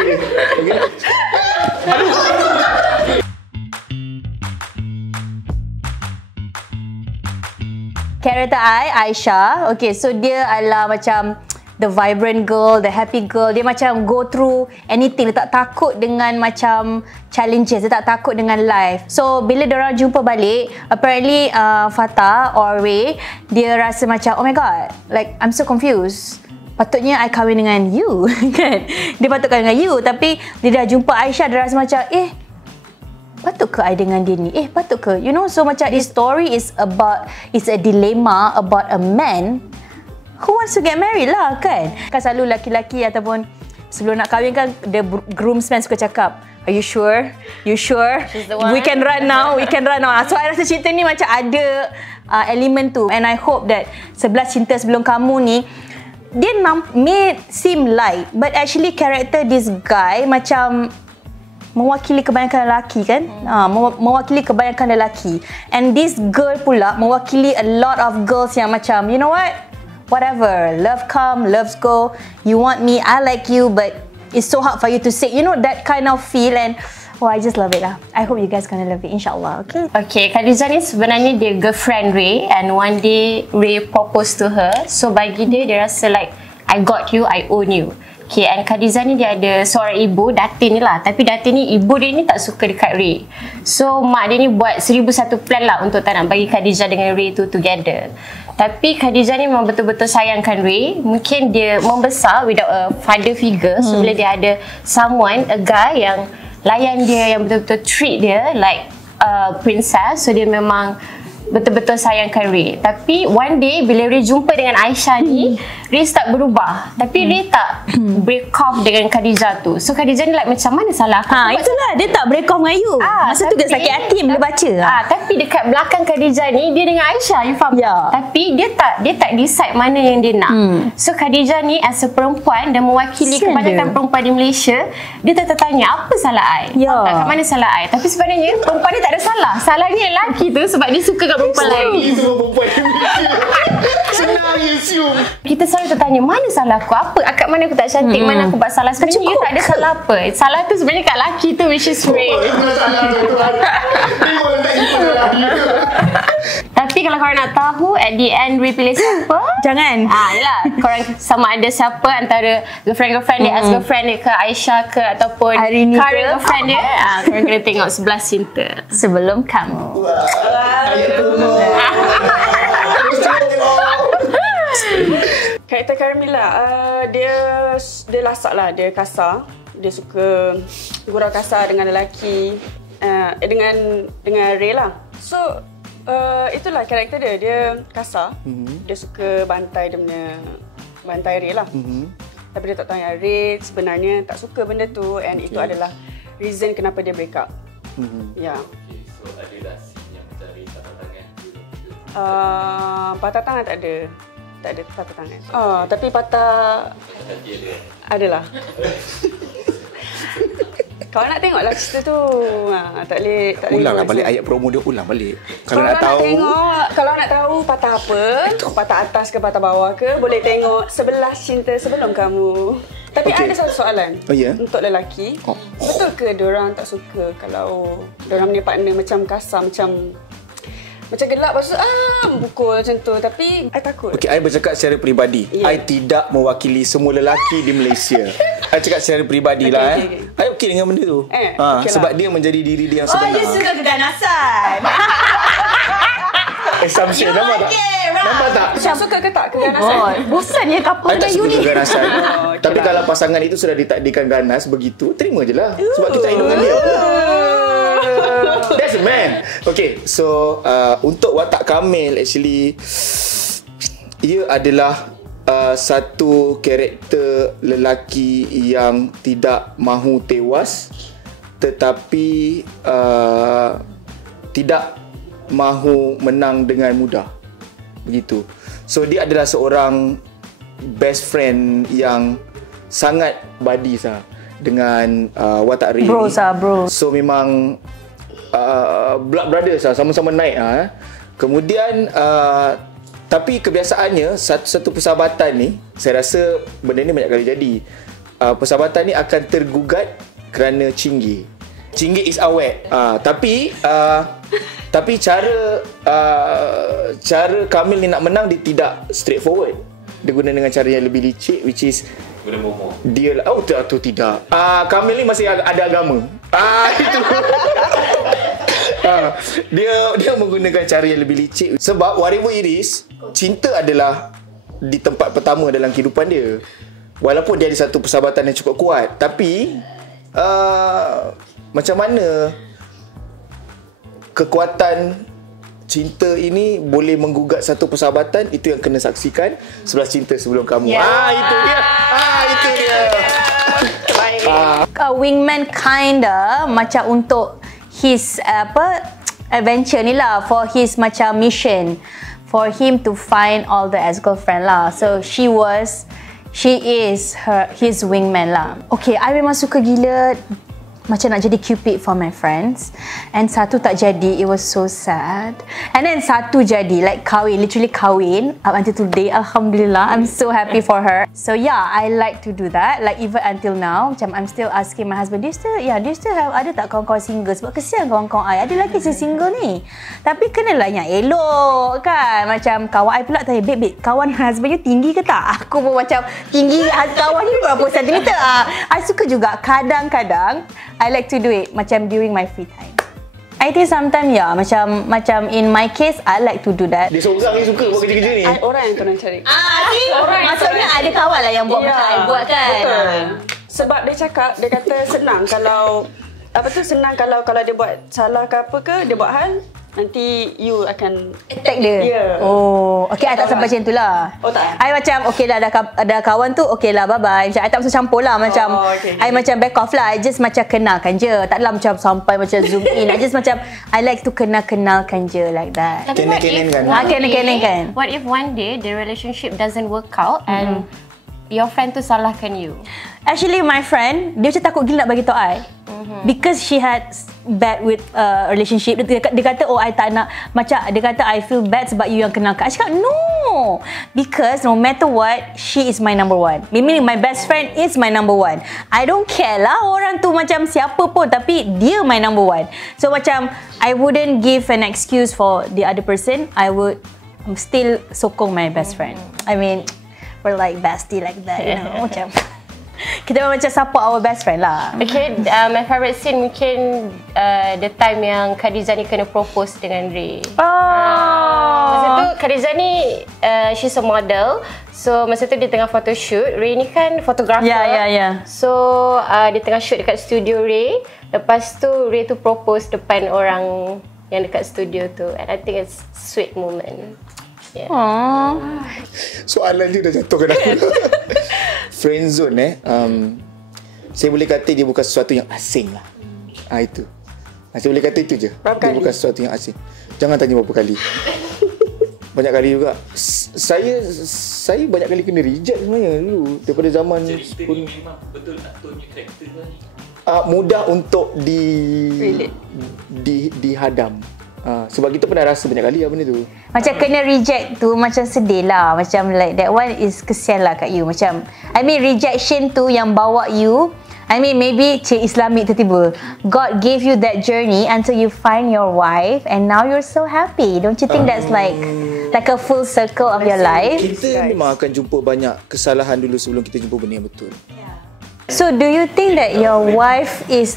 Okay. Karakter Aisyah, okay, so dia adalah macam the vibrant girl, the happy girl. Dia macam go through anything. Dia tak takut dengan macam challenges. Dia tak takut dengan life. So, bila diorang jumpa balik, apparently Fatah or Ray, dia rasa macam, oh my god, like I'm so confused. Patutnya I kahwin dengan you, kan? Dia patut kahwin dengan you. Tapi, dia dah jumpa Aisyah, dia rasa macam, patut ke I dengan dia ni? Patut ke? You know, so macam this story is a dilemma about a man who wants to get married lah, kan? Kan selalu laki-laki ataupun sebelum nak kahwin kan, the groomsman suka cakap, are you sure? You sure? We can run now. We can run now. So, I rasa cerita ni macam ada elemen tu. And I hope that 11 Cinta Sebelum Kamu ni, dia may seem light, but actually character this guy macam mewakili kebanyakan lelaki, kan? Mewakili kebanyakan lelaki. And this girl pula mewakili a lot of girls yang macam, you know what? Whatever, love come, loves go. You want me, I like you, but it's so hard for you to say. You know, that kind of feel, and I just love it lah. I hope you guys gonna love it, insyaAllah. Okay. Okay, Khadijah ni sebenarnya dia girlfriend Ray, and one day Ray propose to her. So bagi dia rasa like, I got you, I own you. Okay, and Khadijah ni dia ada seorang ibu, Datin ni lah. Tapi Datin ni, ibu dia ni tak suka dekat Ray. So, mak dia ni buat 1001 plan lah untuk tak nak bagi Khadijah dengan Ray tu together. Tapi Khadijah ni memang betul-betul sayangkan Ray. Mungkin dia membesar without a father figure. So, bila dia ada someone, a guy yang layan dia, yang betul-betul treat dia like a princess. So, dia memang betul-betul sayangkan Ray. Tapi one day bila Ray jumpa dengan Aisyah ni, Ray start berubah. Tapi Ray tak break off dengan Khadijah tu. So Khadijah ni like macam mana salah aku? Itulah, dia tak break off dengan you. Masa tu dia sakit hati bila baca. Tapi dekat belakang Khadijah ni, dia dengan Aisyah, you faham? Tapi dia tak decide mana yang dia nak. So Khadijah ni as a perempuan dan mewakili kebanyakan perempuan di Malaysia, dia tertanya apa salah I? Kat mana salah I? Tapi sebenarnya perempuan ni tak ada salah. Salahnya lelaki tu sebab dia suka kat perempuan lain. Itu perempuan di Malaysia. Senang you assume. Kita selalu tertanya, mana salah aku? Kat mana aku tak cantik? Mana aku buat salah? Sebenarnya you tak ada salah apa. Salah tu sebenarnya kat lelaki tu, which is Ray. Tapi kalau korang nak tahu at the end Ray pilih siapa, jangan. Yelah, korang sama ada siapa antara girlfriend dia, ex-girlfriend dia ke, Aisyah ke, ataupun current girlfriend dia. Korang kena tengok 11 Cinta Sebelum Kamu. Karakter Carmilla, dia lasak lah, dia kasar. Dia suka gurau kasar dengan lelaki, dengan Ray lah. So, itulah karakter dia. Dia kasar. Dia suka bantai Ray lah. Tapi dia tak tahu yang Ray sebenarnya tak suka benda tu, and itu adalah reason kenapa dia break up. Ya. So ada rahsia yang macam Ray patah tangan? Patah tangan tak ada. Tak ada patah tangan. Tapi patah adalah. Kau nak tengoklah cerita tu. Tak boleh Ulanglah balik ayat promo dia, ulang balik. Kalau nak tahu, kalau nak tahu patah apa, patah atas ke patah bawah ke, boleh tengok 11 Cinta Sebelum Kamu. Tapi ada satu soalan untuk lelaki. Betul ke diorang tak suka kalau diorang punya partner macam kasar, macam gelap, lepas tu pukul macam tu. Tapi I takut. I bercakap secara peribadi. I tidak mewakili semua lelaki di Malaysia. I cakap secara peribadi lah. I okey dengan benda tu. Sebab dia menjadi diri dia yang sebenar. Dia suka keganasan. Assumption, nampak tak? Nampak tak? Macam suka ke tak keganasan? Bosan ya couple dengan you ni. Keganasan. Tapi kalau pasangan itu sudah ditakdirkan ganas begitu, terima je lah. Sebab kita hidup dengan dia. That's a man. Okay, so untuk watak Kamil, actually ia adalah satu karakter lelaki yang tidak mahu tewas, tetapi tidak mahu menang dengan mudah. Begitu. So dia adalah seorang best friend yang sangat buddies dengan watak Ray. Bro. So memang blood brothers sama-sama naik Kemudian tapi kebiasaannya satu persahabatan ni, saya rasa benda ni banyak kali jadi. persahabatan ni akan tergugat kerana Cinggi. Cinggi is awet. Tapi cara Kamil ni nak menang, dia tidak straightforward. Dia guna dengan cara yang lebih licik, which is Guna bomo. dia tu tidak. Kamil ni masih ada agama. Itu. Dia menggunakan cara yang lebih licik. Sebab whatever it is, cinta adalah di tempat pertama dalam kehidupan dia. Walaupun dia ada satu persahabatan yang cukup kuat, tapi macam mana kekuatan cinta ini boleh menggugat satu persahabatan, itu yang kena saksikan 11 Cinta Sebelum Kamu. Itu dia. Itu dia. Wingman kinda macam untuk his adventure ni lah, for his macam mission, for him to find all the ex-girlfriend lah. So she is his wingman lah. Okay, I memang suka gila macam nak jadi Cupid for my friends, and satu tak jadi. It was so sad. And then satu jadi, like kahwin, literally kahwin up until today. Alhamdulillah, I'm so happy for her. So yeah, I like to do that. Like even until now, macam I'm still asking my husband, do you still have, ada tak kawan-kawan single? Sebab kesian kawan-kawan I, ada lelaki single ni, tapi kenalah yang elok kan. Macam kawan I pula tanya, babe, kawan husband you tinggi ke tak? Aku pun macam, tinggi kawan you berapa sentimeter? I suka juga kadang-kadang I like to do it macam during my free time. I think sometimes macam in my case I like to do that. Dia seorang ni suka buat kerja-kerja ni. Orang yang korang cari. Maksudnya ada kawan lah yang buat macam I buat kan. Betul. Sebab dia cakap, dia kata senang kalau senang kalau dia buat salah ke apa ke, dia buat hal, nanti you akan attack dia. Yeah. Oh, okay, I tak sampai macam tu lah. Oh, tak? I macam, okay lah, ada kawan tu, okay lah, bye-bye. Macam I tak usah campur lah. Macam, okay. I macam back off lah. I just macam kenalkan je. Taklah macam sampai macam zoom in. I just macam, I like to kenalkan je like that. Tapi what if what if one day the relationship doesn't work out and your friend tu salahkan you? Actually, my friend, dia macam takut gila nak bagi tahu I. Because she had bad with relationship. Dia kata, oh, I tak nak. Macam, dia kata, I feel bad sebab you yang kenalkan. I cakap, no. Because no matter what, she is my number one. Meaning, my best friend is my number one. I don't care lah orang tu macam siapa pun. Tapi, dia my number one. So, macam, I wouldn't give an excuse for the other person. I would still sokong my best friend. I mean, we're like bestie like that, you know. Macam kita macam support our best friend lah. Okay, my favorite scene mungkin the time yang Khadijah ni kena propose dengan Ray. Masa tu Khadijah ni she's a model. So masa tu dia tengah photoshoot. Ray ni kan photographer. Yeah. So dia tengah shoot dekat studio Ray. Lepas tu Ray tu propose depan orang yang dekat studio tu. And I think it's sweet moment. Yeah. Soalan je dah jatuhkan aku. Friendzone saya boleh kata dia bukan sesuatu yang asing lah. Itu. Saya boleh kata itu je. Berapa dia kali? Bukan sesuatu yang asing. Jangan tanya berapa kali. Banyak kali juga. Saya banyak kali kena reject sebenarnya dulu daripada zaman Jadi kita pun. ni memang betul aktornya karakter tu ni. Mudah untuk dihadam. Sebab kita pernah rasa banyak kali lah benda tu. Macam kena reject tu macam sedih lah. Macam like that one is kesian lah kat you. Macam I mean rejection tu yang bawa you, I mean maybe Cik Islamic tiba-tiba God gave you that journey until you find your wife and now you're so happy. Don't you think that's like a full circle of your life? Kita memang akan jumpa banyak kesalahan dulu sebelum kita jumpa benda yang betul. So do you think that your wife is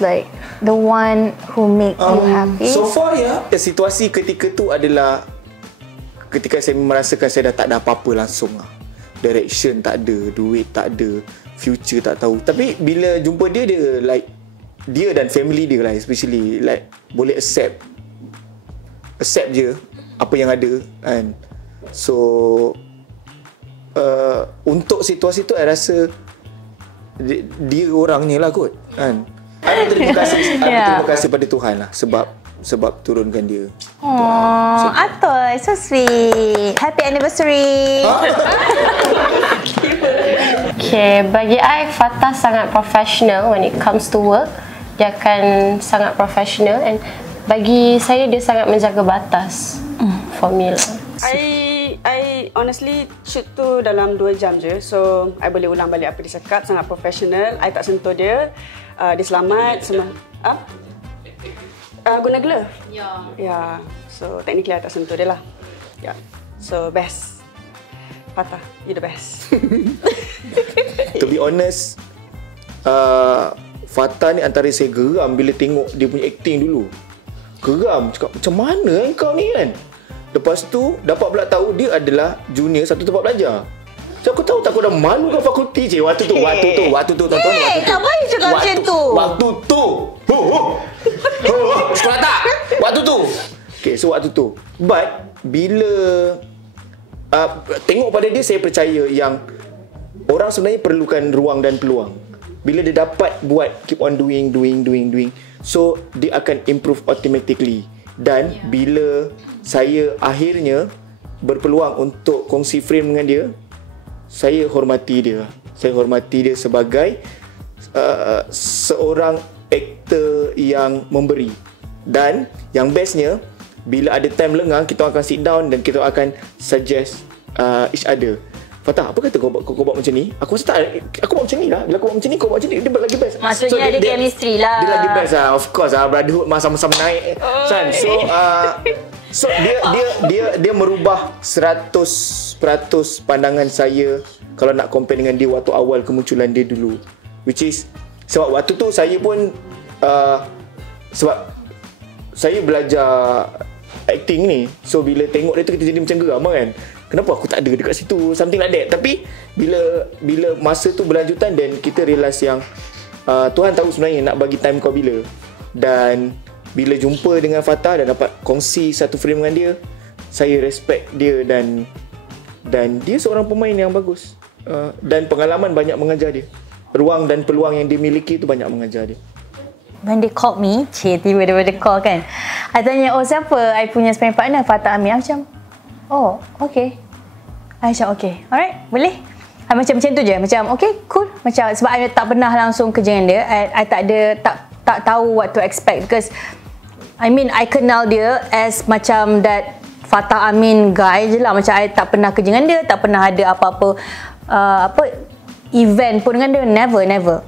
like the one who make you happy? So far situasi ketika tu adalah ketika saya merasakan saya dah tak ada apa-apa langsung lah. Direction tak ada, duit tak ada, future tak tahu. Tapi bila jumpa dia like dia dan family dia lah especially like boleh accept je apa yang ada kan. So untuk situasi tu saya rasa dia orangnya lah kot kan. Terima kasih pada Tuhan lah sebab turunkan dia. Atoy, so sweet. Happy anniversary. Okay, bagi I Fatah sangat professional when it comes to work. Dia akan sangat professional and bagi saya dia sangat menjaga batas for me lah. honestly shoot tu dalam 2 jam je. So I boleh ulang balik apa dia cakap, sangat profesional. I tak sentuh dia. Dia selamat guna glove. Ya. So technically I tak sentuh dia lah. Ya. So best. Fatah, you the best. To be honest, Fatah ni antara saya geram bila tengok dia punya acting dulu. Geram, cakap macam mana kau ni kan. Lepas tu dapat pula tahu dia adalah junior satu tempat belajar. So aku tahu tak, aku dah malu kat fakulti je waktu tu tuan-tuan. Waktu tu. Apa yang cakap macam tu? Waktu tu. Sekolah tak? Waktu tu. Okay, so waktu tu. But bila tengok pada dia, saya percaya yang orang sebenarnya perlukan ruang dan peluang. Bila dia dapat buat, keep on doing, so dia akan improve automatically. Dan bila saya akhirnya berpeluang untuk kongsi frame dengan dia, saya hormati dia. Saya hormati dia sebagai seorang aktor yang memberi. Dan yang bestnya, bila ada time lengang, kita akan sit down dan kita akan suggest each other. Fatah, apa kata kau buat macam ni? Aku rasa tak, aku buat macam ni lah. Bila aku buat macam ni, kau buat macam ni, dia lagi best. Maksudnya ada chemistry lah. Dia lagi best lah. Of course lah, brotherhood sama-sama naik. So dia merubah 100% pandangan saya kalau nak compare dengan dia waktu awal kemunculan dia dulu. Which is, sebab waktu tu saya pun sebab saya belajar acting ni. So bila tengok dia tu, kita jadi macam geram kan. Kenapa aku tak ada dekat situ, something like that. Tapi bila masa tu berlanjutan, dan kita realise yang Tuhan tahu sebenarnya nak bagi time kau bila. Dan bila jumpa dengan Fatah dan dapat kongsi satu frame dengan dia, saya respect dia. Dan dia seorang pemain yang bagus, dan pengalaman banyak mengajar dia. Ruang dan peluang yang dia miliki tu banyak mengajar dia. When they called me, tiba-tiba dia call kan, I tanya, siapa I punya sparring partner? Fatah Amir. Macam, okay. Aisyah, okay, alright, boleh. Macam tu je, macam okay, cool. Macam sebab I tak pernah langsung kerja dengan dia, I tak tahu what to expect. Because I kenal dia as macam that Fatah Amin guy je lah. Macam I tak pernah kerja dengan dia, tak pernah ada apa-apa event pun dengan dia. Never.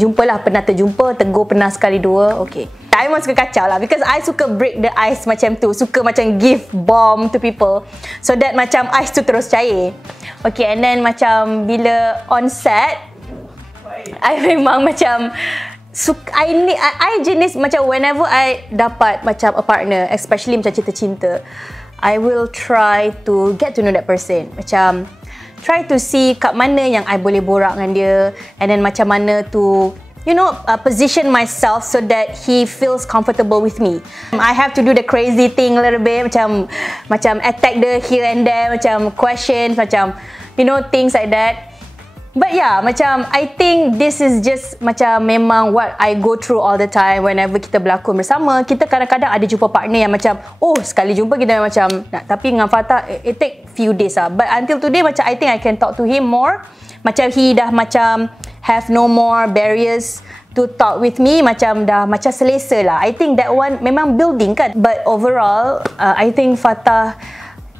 Jumpalah, pernah terjumpa, tegur pernah sekali dua, okay. I memang suka kacau lah, because I suka break the ice macam tu. Suka macam give bomb to people, so that macam ice tu terus cair. Okay, and then macam bila on set, I memang macam I jenis macam whenever I dapat macam a partner, especially macam cinta-cinta, I will try to get to know that person. Macam try to see kat mana yang I boleh borak dengan dia, and then macam mana to position myself so that he feels comfortable with me. I have to do the crazy thing a little bit, macam attack the here and there, macam questions, macam things like that. But yeah, macam I think this is just macam memang what I go through all the time whenever kita berlakon bersama. Kita kadang-kadang ada jumpa partner yang macam, sekali jumpa kita macam nak, tapi dengan Fatah it take few days lah. But until today, macam I think I can talk to him more. Macam he dah macam have no more barriers to talk with me, macam dah macam selesa lah. I think that one memang building kan. But overall, I think Fatah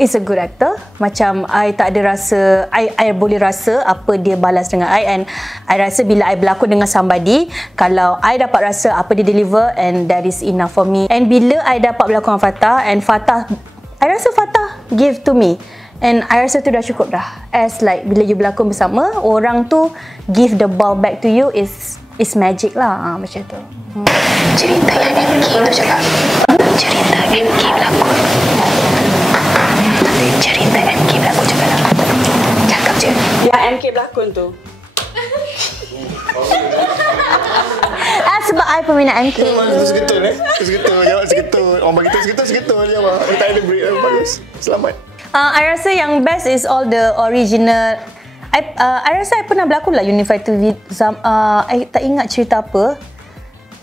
is a good actor. Macam I tak ada rasa, I boleh rasa apa dia balas dengan I, and I rasa bila I berlakon dengan somebody, kalau I dapat rasa apa dia deliver, and that is enough for me. And bila I dapat berlakon dengan Fatah, and Fatah, I rasa Fatah give to me, and I rasa tu dah cukup dah. As like bila you berlakon bersama, orang tu give the ball back to you is magic lah, macam tu. Cerita yang MK tu cakap. Cerita MK berlakon. Cerita MK berlakon cakap lah. Cakap je. Yang MK berlakon tu. Sebab I peminat MK. Segetul jawab segetul. Orang bagi tahu segetul jawab. Tak ada break, bagus. Selamat. I rasa yang best is all the original. I rasa I pernah berlakon lah Unified TV. I tak ingat cerita apa.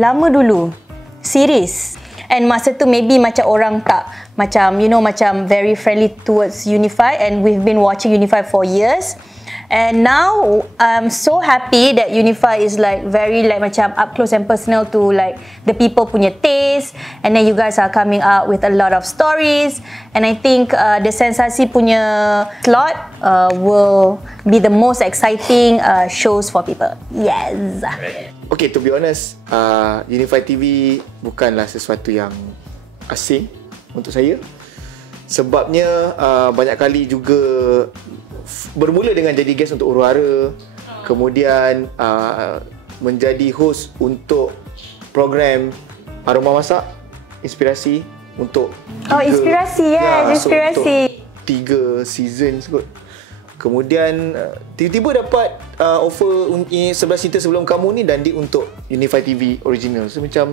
Lama dulu. Series. And masa tu maybe macam orang tak macam macam very friendly towards Unified, and we've been watching Unified for years. And now I'm so happy that Unify is like very like macam up close and personal to like the people punya taste, and then you guys are coming out with a lot of stories, and I think the Sensasi punya slot will be the most exciting shows for people. Yes. Okay, to be honest, Unify TV bukanlah sesuatu yang asing untuk saya. Sebabnya banyak kali juga bermula dengan jadi guest untuk Huru-Hara, kemudian menjadi host untuk program Aroma Masak, Inspirasi untuk Inspirasi, yes, Inspirasi. Untuk 3 season kot. Kemudian tiba-tiba dapat offer 11 Cinta Sebelum Kamu ni dan di untuk Unify TV original. So macam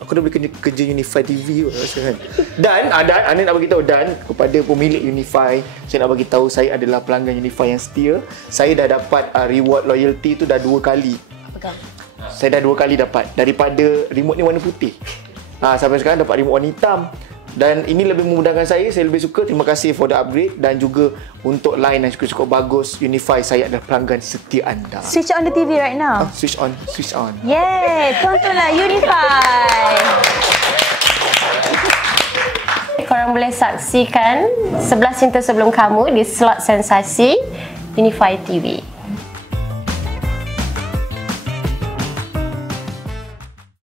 aku dah boleh kerja Unify TV kot rasa kan. Dan anda nak bagi tahu, dan kepada pemilik Unify, saya nak bagi tahu saya adalah pelanggan Unify yang setia. Saya dah dapat reward loyalty tu dah 2 kali. Apakah? Saya dah 2 kali dapat daripada remote ni warna putih. Sampai sekarang dapat remote warna hitam. Dan ini lebih memudahkan saya lebih suka. Terima kasih for the upgrade, dan juga untuk line yang cukup bagus. Unify, saya adalah pelanggan setia anda. Switch on the TV right now. Switch on. Yay, tontonlah Unify. Korang boleh saksikan 11 Cinta Sebelum Kamu di slot Sensasi Unify TV.